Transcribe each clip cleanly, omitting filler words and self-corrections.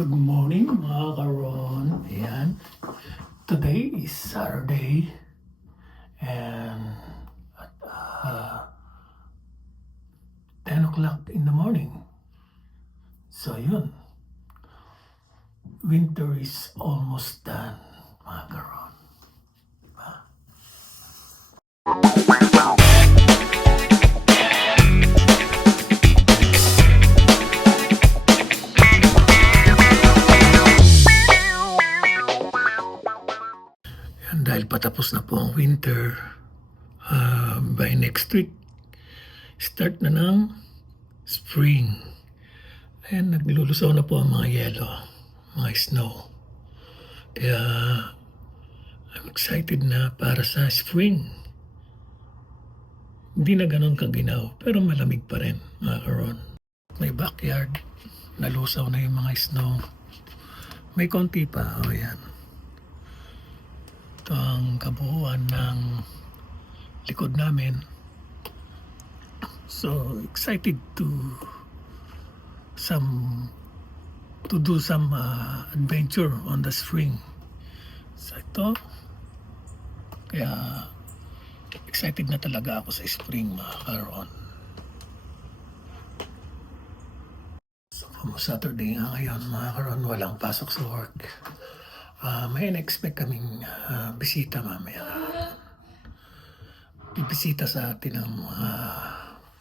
Good morning mga karon. Ayan. Today is Saturday and at 10 o'clock in the morning. So yun. Winter is almost done mga karon. Diba? Yan, dahil patapos na po ang winter, by next week, start na ng spring. Ayan, naglulusaw na po ang mga yelo, mga snow. Kaya, I'm excited na para sa spring. Hindi na ganun kaginaw, pero malamig pa rin, mga karon. May backyard, nalusaw na yung mga snow. May konti pa, o yan. Ito ang kabuuan ng likod namin. So, excited to do some adventure on the spring. So ito, kaya excited na talaga ako sa spring mga karon. So Saturday nga ngayon mga karon, walang pasok sa work. May na-expect kaming bisita mamaya. Bibisita sa atin ang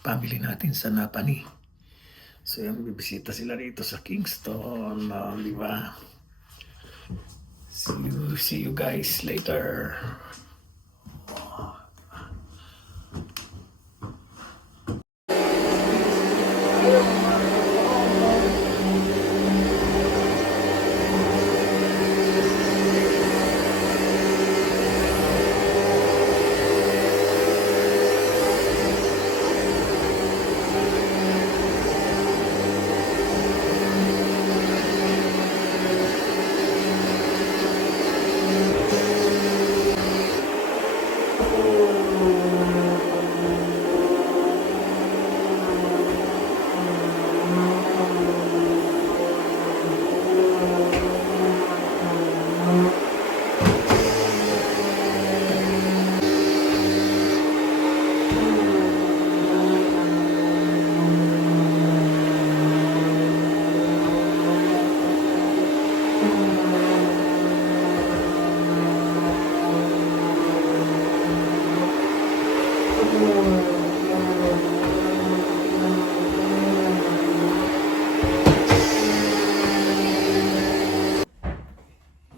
family natin sa Napani. So yan, bibisita sila rito sa Kingston, di ba? See you guys later.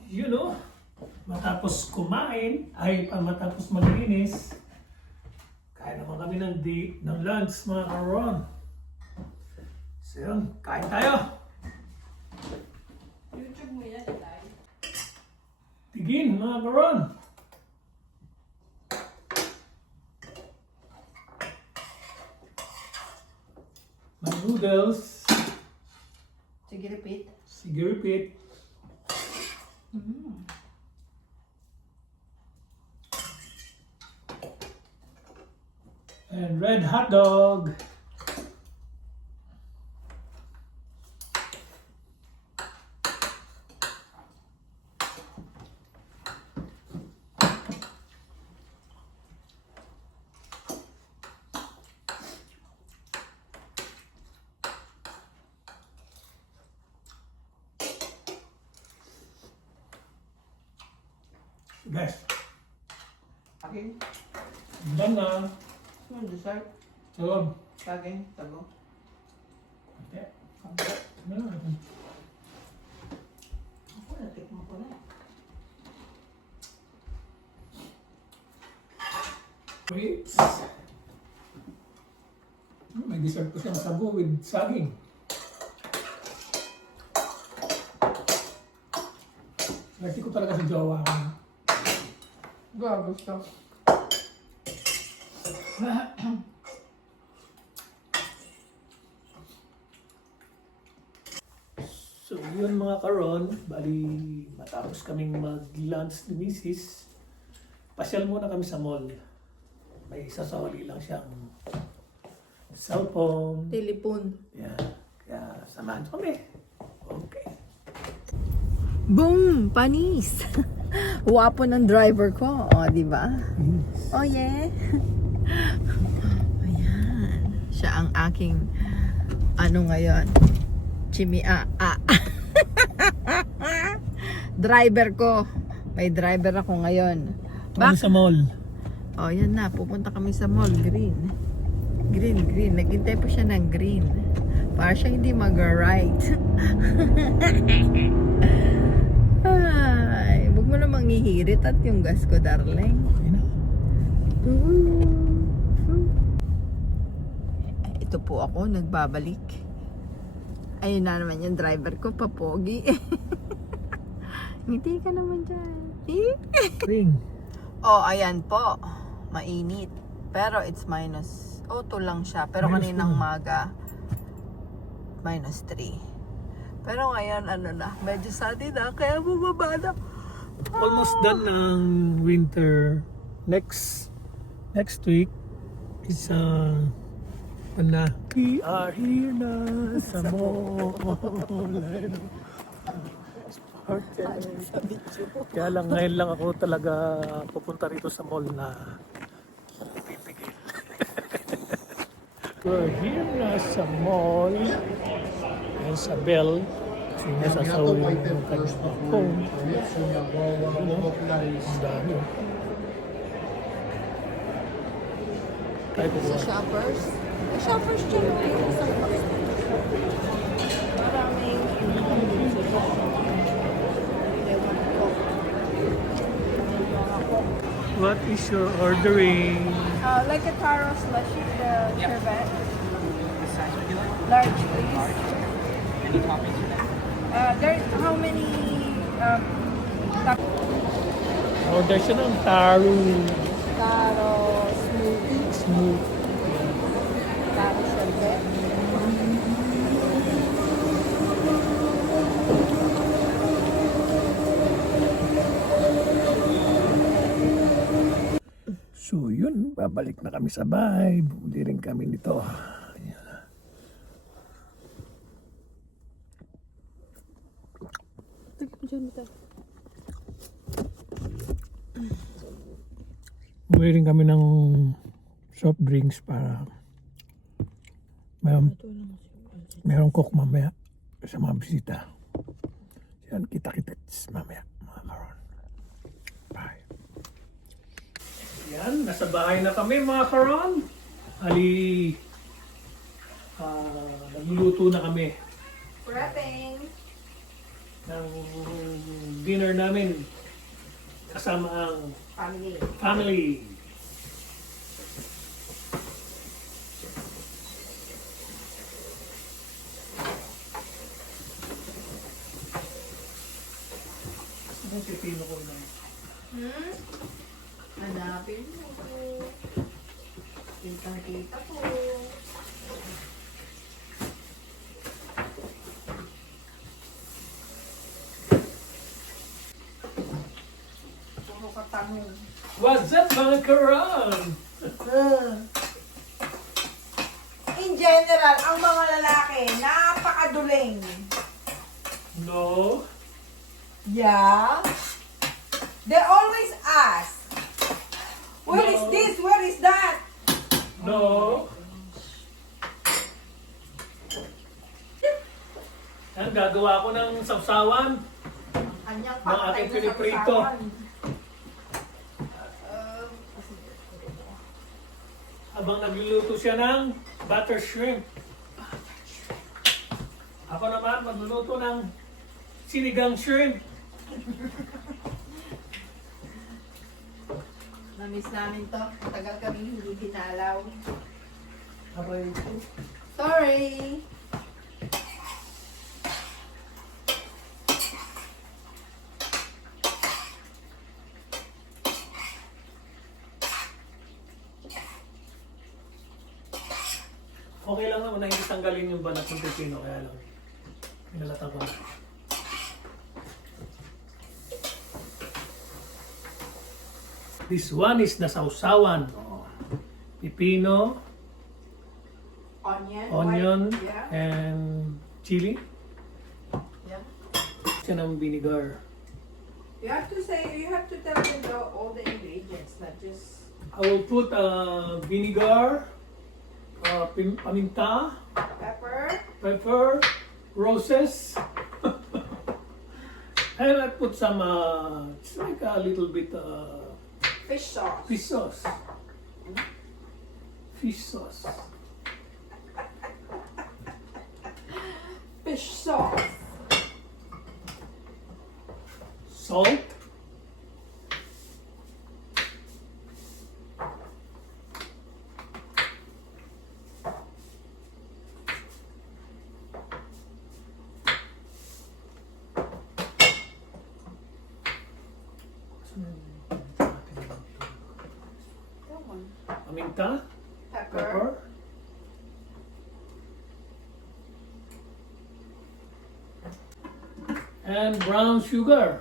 You know, matapos kumain, matapos maglinis, kain naman kami ng lunch mga karon. So yun, kain tayo. YouTube mo yan, Tay. Tigin mga karon. My noodles. Sige, repeat. Sige, repeat. And red hot dog. Guys, Akin. done na. Yung dessert. So, Saging. Tago. okay. Kampo. No. Ako, natikmo ko na. Grapes. May dessert ko siyang sago with saging. Swerte ko talaga sa jowa ko. Gago siya. So yun mga karon, bali matapos kaming mag-lunch ni Mrs. Pasyal muna kami sa mall. May sasali lang siyang cellphone. Telepon. Yeah. Kaya samahan kami. Okay. Boom! Panis! Wapo ng driver ko. O, di ba? Oh, yeah. Ayan. Siya ang aking ano ngayon? Driver ko. May driver ako ngayon. Kami sa mall. Oh, yan na. Pupunta kami sa mall. Green. Green. Naghintay po siya ng green. Para siya hindi mag-right. Ay, huwag mo namang ihirit at yung gas ko, darling. Okay na. Ito po ako, nagbabalik. Ayun na naman yung driver ko, papogi. Ngiti ka naman dyan. Ring. Oh, ayan po. Mainit. Pero it's minus 2 lang siya. Pero Minus kaninang 2. maga, minus 3. Pero ngayon, ano na, medyo sunny na, kaya bumaba na. Almost done ng winter. Next week is na. We are here na sa mall. Kaya lang ngayon lang ako talaga pupunta rito sa mall na pipigil. We're here na sa mall. Ayan sa Bell. Kasi nasa Saul yung kanyang phone. Ang dami. Tayo po Sa shoppers. May shoppers dyan. Maraming What is your ordering? like a taro slushy, the sherbet. Large, please. Any toppings for that? How many Order siya ng taro. taro smoothie, Smooth. taro sherbet? So yun, babalik na kami sa bahay. Bumili rin kami nito. Ayan. Bumili rin kami ng soft drinks para mayroong coke mamaya sa mga bisita. Yan, kita-kita mamaya mga karon. Bye. Yan, nasa bahay na kami mga karon. Ali, nagluluto na kami Prepping. ng dinner namin kasama ang Family. family. Ang pipino ko na. Hanapin mo ko. Kitang-kita ko. Puro katanong. What's up mga karon? In general, ang mga lalaki, napakaduling. No. Yeah. They always ask, where is No. this? Where is that? No. Yan, gagawa ko ng sawsawan. Kanyang Mga ating piniprito. Habang nagluluto siya ng butter shrimp. Ako naman magluluto ng sinigang shrimp. Namiss namin to. Matagal kami hindi dinalaw. Aray ko. Sorry. Okay lang naman na hindi tanggalin yung banat ng pepino, kaya lang. Pinalatan ko na. This one is nasawsawan. Oh. Pipino, Onion. onion, white, yeah. and chili. Yeah. siya ng vinegar. You have to tell them all the ingredients, not just I will put vinegar, paminta, pepper, roses, and I put some, it's like a little bit fish sauce. fish sauce. Fish sauce. Fish sauce. Salt. Paminta, pepper, and brown sugar.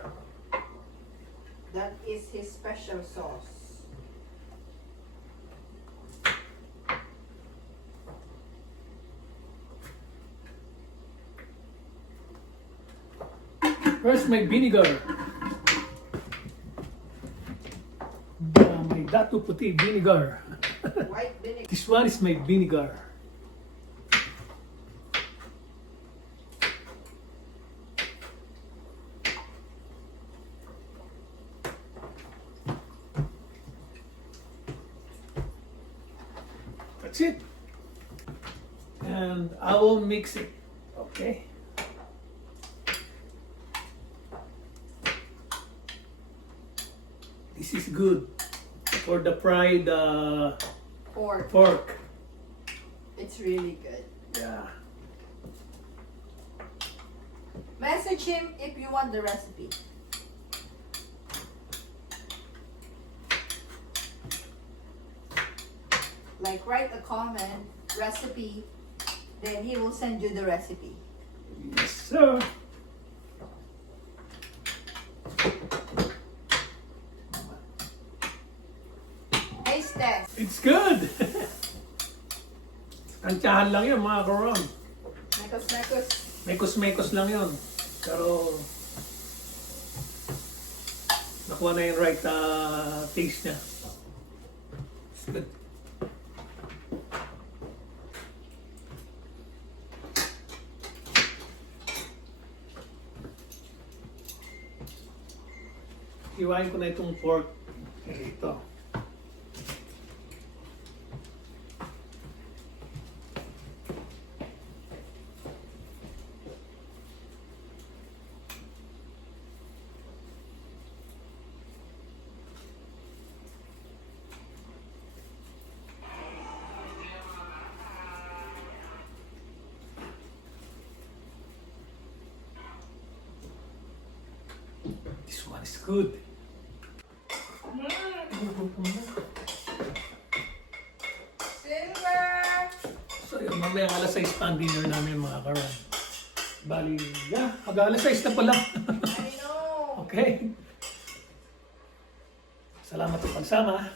That is his special sauce. First, my vinegar. My Dato Puti vinegar. White vinegar. This one is my vinegar. That's it. And I will mix it. Okay. This is good for the fried pork. It's really good. Yeah. Message him if you want the recipe. Like write a comment, recipe, then he will send you the recipe. Yes, sir. Taste test. It's good. Tansyahan lang yun mga karon. Mekos. Mekos-mekos lang yun. Pero nakuha na yung right taste niya. It's good. Hiwain ko na itong pork. Ito. This one is good. Silver! So yun, mamaya alas 6 pa ang dinner namin mga karon. Bali, yeah, mag-alas 6 na pala. I know! Okay. Salamat sa pagsama.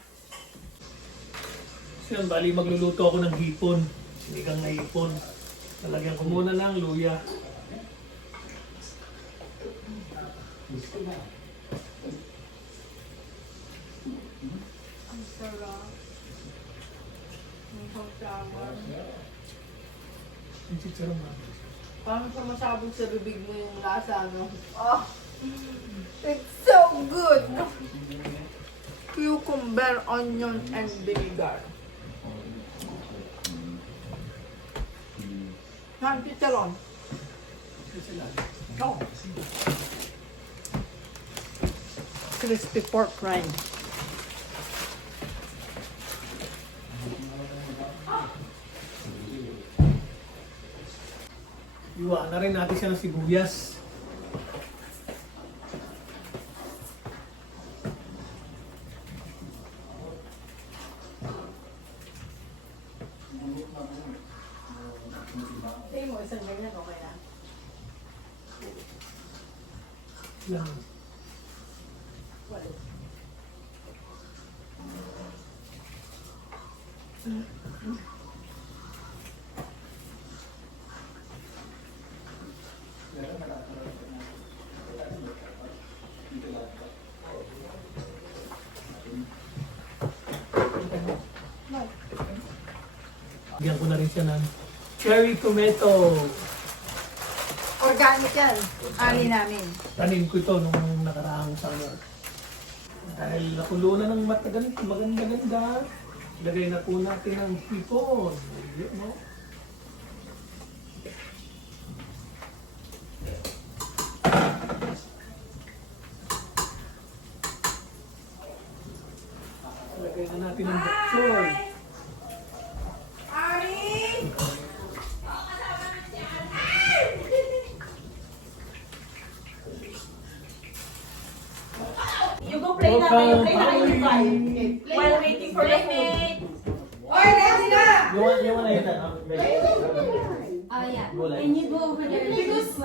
So yun, bali magluluto ako ng hipon. Sinigang na hipon. Lalagyan ko muna ng luya. Ang sarap. Ang pagkawan. Ang chicharon mo. Parang sumasabog sa bibig mo yung lasa, no? Oh! It's so good! Cucumber, onion, and vinegar. Yan, chicharon. Oh! Crispy pork rind. Iwa na rin natin siya ng sibuyas. Tingin mo, isang ganyan, okay na? Lang. Walo. Bigyan ko na rin siya ng cherry tomato. Organic yan. Ani namin. Tanim ko ito nung nakaraang summer. Dahil nakulo na ng matagal, maganda-ganda. Lagay na po natin ang hipon. Yun, no? Lagay na natin ang bok choy. You go play na kayo, play na kayo guys. While waiting for the food. You want to hit that? Yeah. Can you go over there? Because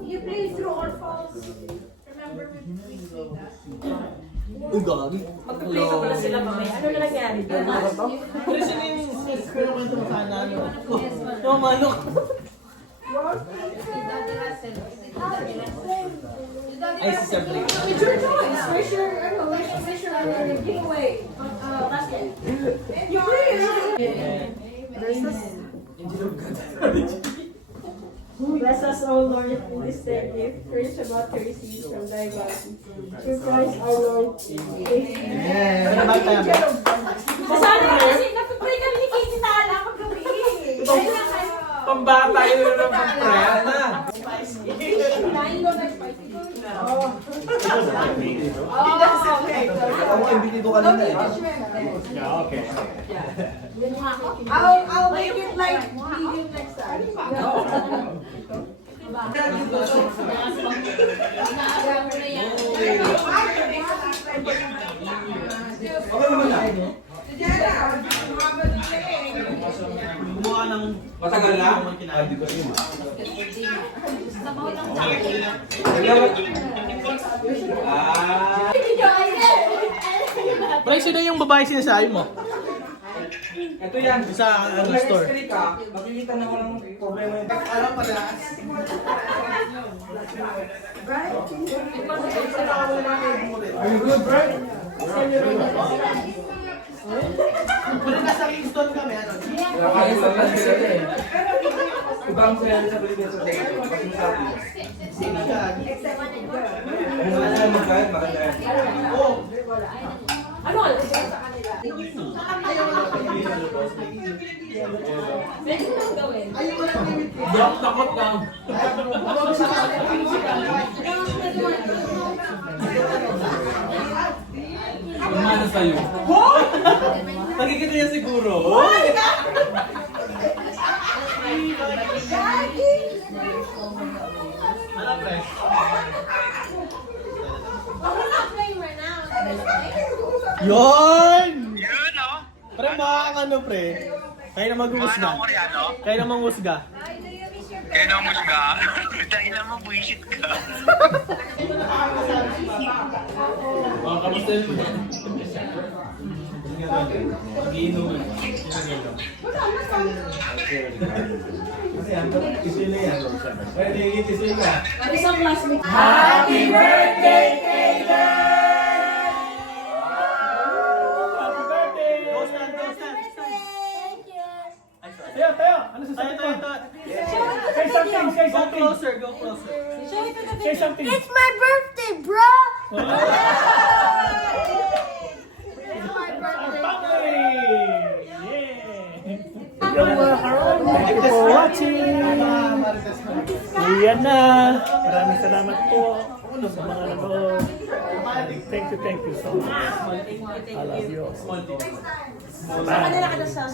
you play through all falls. Remember we say that. Uy, gagi. Magpa-play pa pala sila mamaya. Ano na nangyari doon? Pero sino yung pero kwento mo sana ano? Yung manok. Ay, si Sabrina. It's your choice. Where's your giveaway? Basket. You play. Bless us, O Lord, in this day gift, praise about to receive from thy bounty. Through Christ our Lord. Amen. Ano ba tayo? Kasama na kasi nagpa-pray kami ni Katie na alam pag-gabi. Pambata yun ng pang-prayer na. Ako imbitido ka lang eh. I'll make it like medium next time. Okay naman na. Gumawa ng matagal na? Hindi ko yun. Pre, sino yung babae sinasabi mo? Ito yan. Sa ano, store? Makikita na ko ng problema yun. Alam pala. Are you good, Brad? Pero nasa Kingston kami, ano? Nakakain lang lang sila eh. Ibang sila sa Pilipinas sa dito. Kasi masabi. Ano na magkahit, maganda yan. Ano? Pwede mo nang gawin. Drop takot lang. Kumana sa'yo. Nakikita niya siguro. Ano, pre? Yun! Yun, no? Pre, makakang ano, pre? Kaya na mag-uusga. Kaya na mang-usga. Kaya nang musga, dahil naman buwisit ka. Oh, kamusta yun? Mag-iinom. Kasi ano, isin na yan. Pwede isin na. Ano sa classmate? Happy birthday, Taylor! Happy birthday! Toast na, toast na. Tayo, tayo! Ano sa Tayo, tayo, tayo. Say something, say Go something! closer, go closer. Say something! It's my birthday, bro! Thank you for watching! Yan na! Maraming salamat po sa mga nanood. Thank you so much. I love you. Small thing. Sa kanila ka na sa